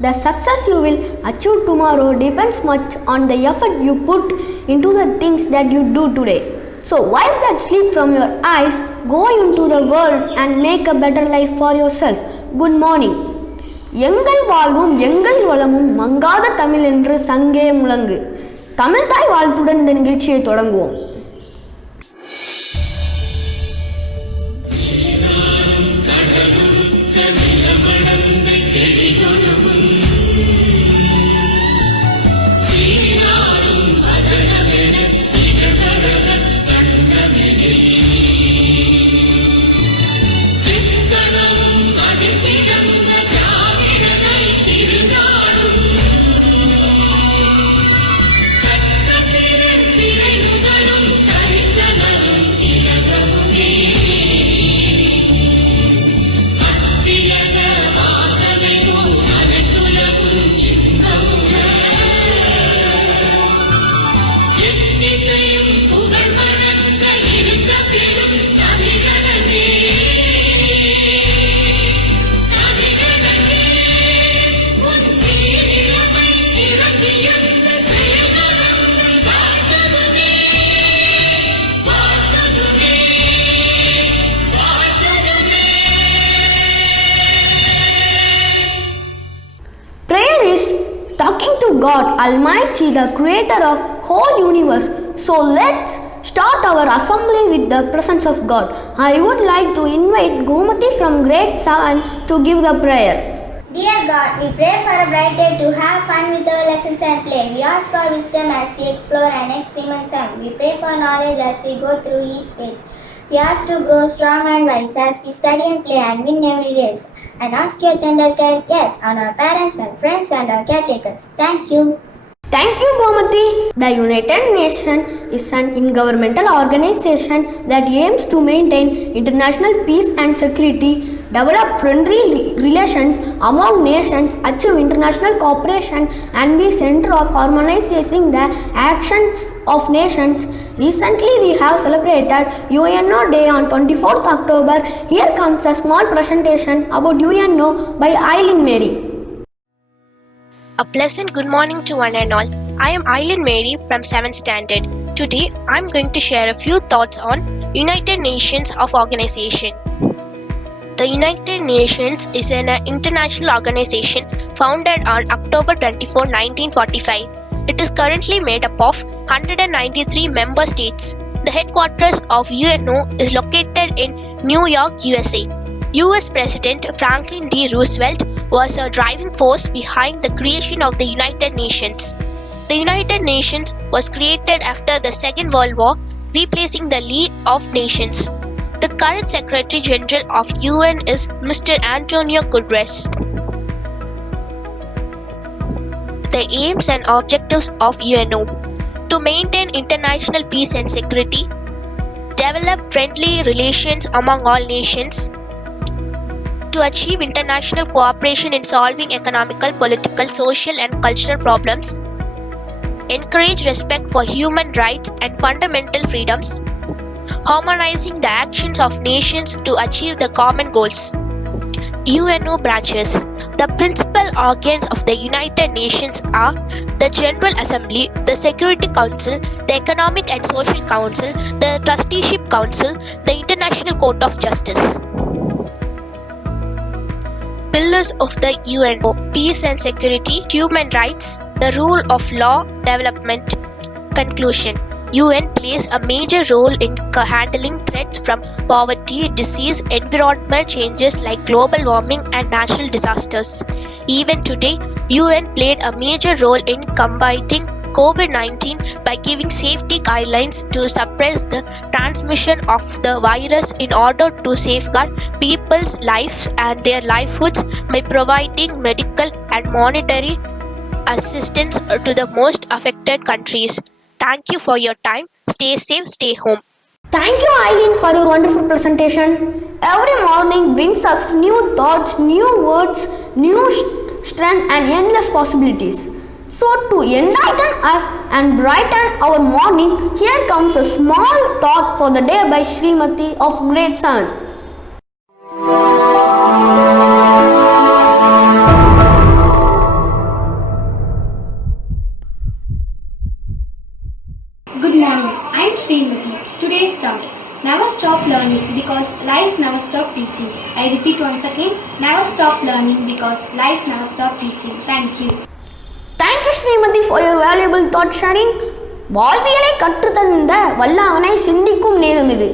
The success you will achieve tomorrow depends much on the effort you put into the things that you do today. So wipe that sleep from your eyes, go into the world and make a better life for yourself. Good morning. எங்கள் வாழ்வும் எங்கள் வளமும் மங்காத தமிழ் என்று சங்கே முழங்கு. தமிழ் தாய் வாழ்த்துடன் இந்த நிகழ்ச்சியை தொடங்குவோம். Talking to God Almighty, the creator of whole universe. So let's start our assembly with the presence of God. I would like to invite Gomati from Grade VII to give the prayer. Dear God, we pray for a bright day to have fun with our lessons and play. We ask for wisdom as we explore and experiment some. We pray for knowledge as we go through each page. We ask to grow strong and wise as we study and play and win every race. And ask your tender care, yes, on our parents and friends and our caretakers. Thank you. Thank you, Gomati. The United Nations is an intergovernmental organization that aims to maintain international peace and security, develop friendly relations among nations, achieve international cooperation, and be center of harmonizing the actions of nations. Recently, we have celebrated UNO Day on 24th October. Here comes a small presentation about UNO by Eileen Mary. A pleasant good morning to one and all. I am Eileen Mary from 7th Standard. Today, I am going to share a few thoughts on United Nations of Organization. The United Nations is an international organization founded on October 24, 1945. It is currently made up of 193 member states. The headquarters of UNO is located in New York, USA. US President Franklin D. Roosevelt was a driving force behind the creation of the United Nations. The United Nations was created after the Second World War, replacing the League of Nations. The current Secretary General of UN is Mr. Antonio Guterres. The aims and objectives of UNO: to maintain international peace and security, develop friendly relations among all nations, to achieve international cooperation in solving economical, political, social and cultural problems, encourage respect for human rights and fundamental freedoms, harmonizing the actions of nations to achieve the common goals. UNO branches. The principal organs of the United Nations are the General Assembly, the Security Council, the Economic and Social Council, the Trusteeship Council, the International Court of Justice. Pillars of the UNO: peace and security, human rights, the rule of law, development. Conclusion: UN plays a major role in handling threats from poverty, disease, environmental changes like global warming and natural disasters. Even today, UN played a major role in combating COVID-19 by giving safety guidelines to suppress the transmission of the virus in order to safeguard people's lives and their livelihoods by providing medical and monetary assistance to the most affected countries. Thank you for your time. Stay safe, stay home. Thank you, Eileen, for your wonderful presentation. Every morning brings us new thoughts, new words, new strength and endless possibilities. So to enlighten us and brighten our morning, here comes a small thought for the day by Srimati of Grade VII. I repeat once again, never stop learning because life never stop teaching. Thank you. Thank you, Srimati, for your valuable thought sharing. வாழ்வியலை கற்றுத்தந்த வல்லாவனை சிந்திக்கும் நேரம் இது.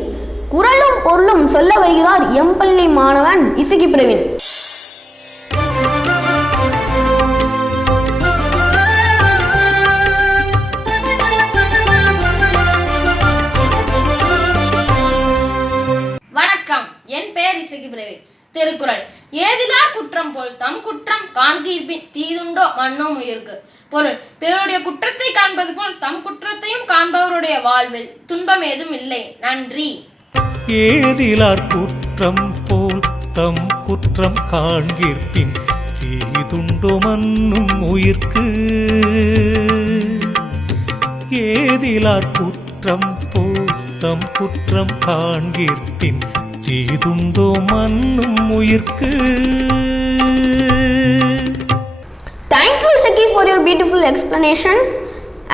குரலும் பொருளும் சொல்ல வருகிறார் எம்பள்ளி மாணவன் இசகி பிரவீன். வணக்கம், என் பெயர் இசகி பிரவீன். திருக்குறள். ஏதிலார் குற்றம் போல் தம் குற்றம் காண்கிற்பின் தீதுண்டோ மன்னோம் உயிர்க்கு. பொருள். பிறருடைய குற்றத்தை காண்பது போல் தம் குற்றத்தையும் காண்பவருடைய வாழ்வில் துன்பம் ஏதும் இல்லை. நன்றி. ஏதிலார் குற்றம் போல் தம் குற்றம் காண்கிற்பின் தீதுண்டோ மன்னும் உயிர்க்கு. ஏதிலார் குற்றம் போல் தம் குற்றம் காண்கிற்பின் தீதுண்டோ மன்னும் உயிர்க்கு. Thank you, Isaki, for your beautiful explanation.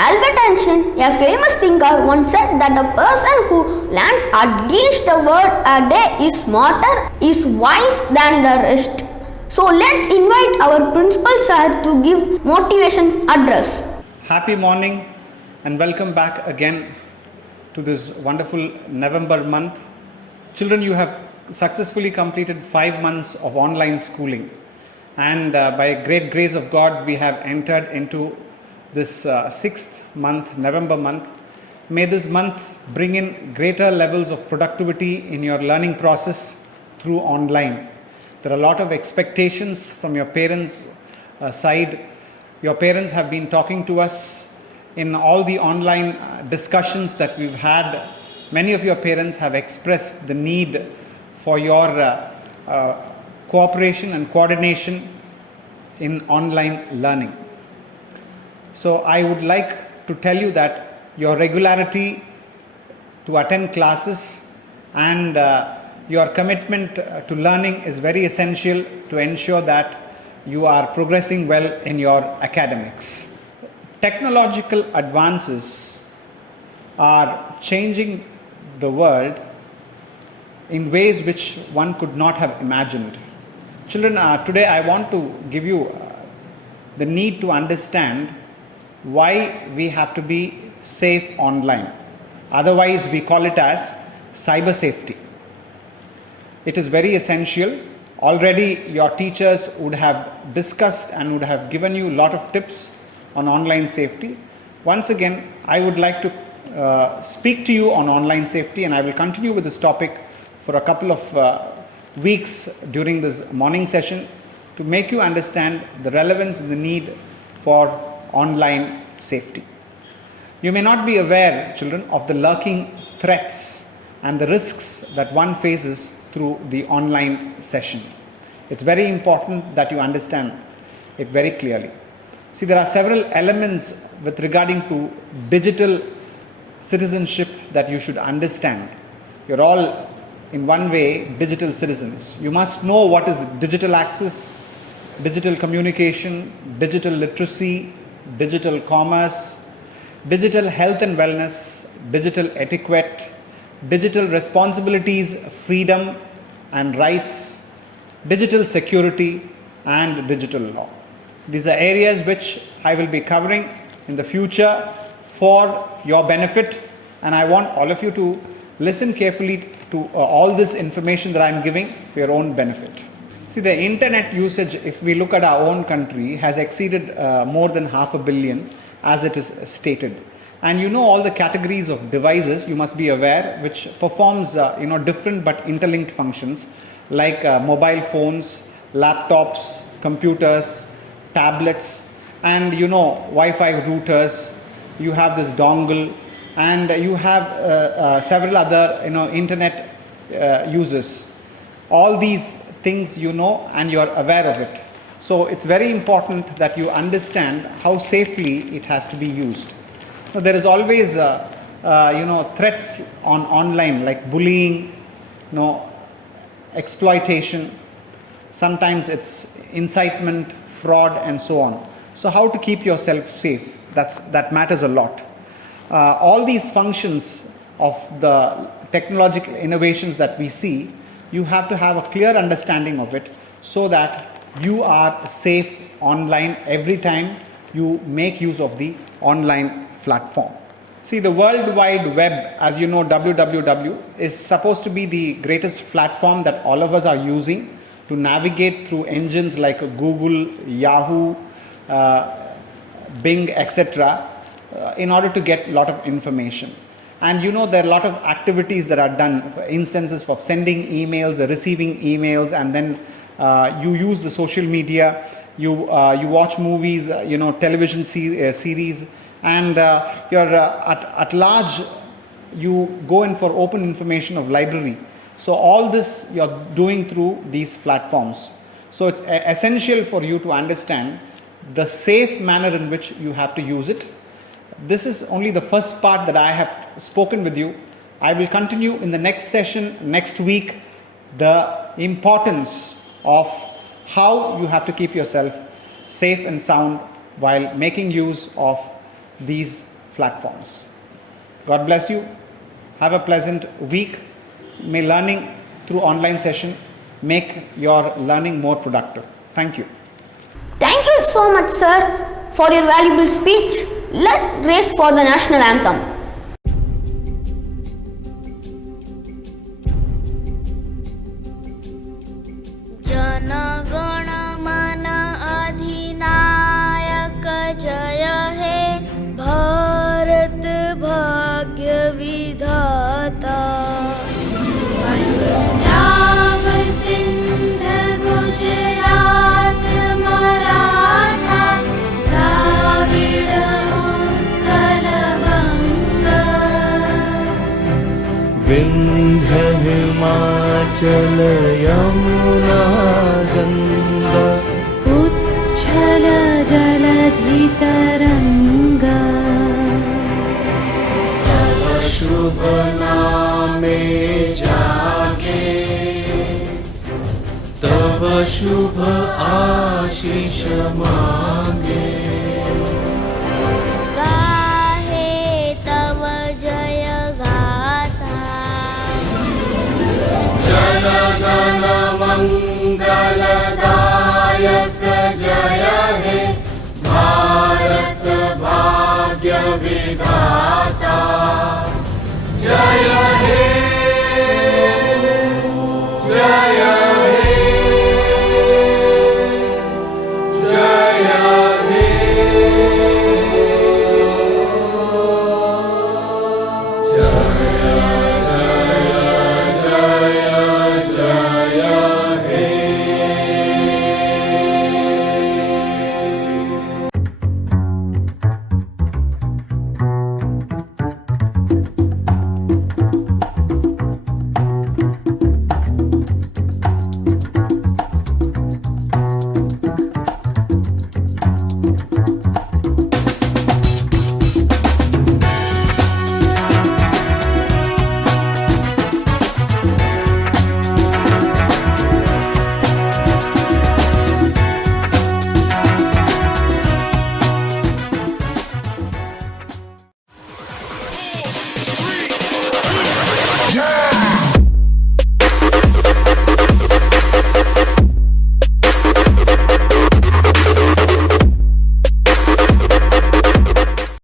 Albert Einstein, a famous thinker, once said that a person who learns at least a word a day is smarter, is wise than the rest. So let's invite our principal sir to give motivation address. Happy morning and welcome back again to this wonderful November month. Children, you have successfully completed 5 months of online schooling, and by great grace of God we have entered into this 6th month, November month. May this month bring in greater levels of productivity in your learning process through online. There are a lot of expectations from your parents' side. Your parents have been talking to us in all the online discussions that we've had. Many of your parents have expressed the need for your cooperation and coordination in online learning. So I would like to tell you that your regularity to attend classes and your commitment to learning is very essential to ensure that you are progressing well in your academics. Technological advances are changing the world in ways which one could not have imagined. Children, today I want to give you the need to understand why we have to be safe online. Otherwise, we call it as cyber safety. It is very essential. Already your teachers would have discussed and would have given you a lot of tips on online safety. Once again, I would like to speak to you on online safety, and I will continue with this topic for a couple of weeks during this morning session to make you understand the relevance and the need for online safety. You may not be aware, children, of the lurking threats and the risks that one faces through the online session. It's very important that you understand it very clearly. See, there are several elements with regarding to digital citizenship that you should understand. You're all in one way digital citizens. You must know what is digital access, digital communication, digital literacy, digital commerce, digital health and wellness, digital etiquette, digital responsibilities, freedom and rights, digital security and digital law. These are areas which I will be covering in the future for your benefit, and I want all of you to listen carefully to all this information that I am giving for your own benefit. See, the internet usage, if we look at our own country, has exceeded more than 500 million as it is stated. And you know all the categories of devices, you must be aware, which performs different but interlinked functions like mobile phones, laptops, computers, tablets, and Wi-Fi routers. You have this dongle, and you have several other internet users. All these things and you are aware of it. So it's very important that you understand how safely it has to be used. Now, there is always threats on online like bullying, exploitation. Sometimes it's incitement, fraud, and so on. So how to keep yourself safe? That matters a lot. All these functions of the technological innovations that we see you have to have a clear understanding of it so that you are safe online every time you make use of the online platform. See, the World Wide Web, as you know, www, is supposed to be the greatest platform that all of us are using to navigate through engines like Google, Yahoo, Bing, etc., in order to get a lot of information. And you know, there are a lot of activities that are done, for instances for sending emails, receiving emails, and then you use the social media, you watch movies, television series, and you're at large, you go in for open information of library. So all this you're doing through these platforms. So it's essential for you to understand the safe manner in which you have to use it. This is only the first part that I have spoken with you. I will continue in the next session next week, the importance of how you have to keep yourself safe and sound while making use of these platforms. God bless you. Have a pleasant week. May learning through online session make your learning more productive. Thank you. Thank you so much, sir, for your valuable speech. Let's race for the national anthem. जनगण मन अधिनायक जय हे भारत भाग्य विधाता पंजाब सिंध गुजरात मराठा द्राविड़ उत्कल बंग विंध्य हिमाचल यमुना गंगा उच्छल जलधि तरंगा तव शुभ नामे जागे तव शुभ आशीष मांगे गाहे तव जय गाथा जनगण मंगलदायक जय हे भारत भाग्य विधाता जय हे जय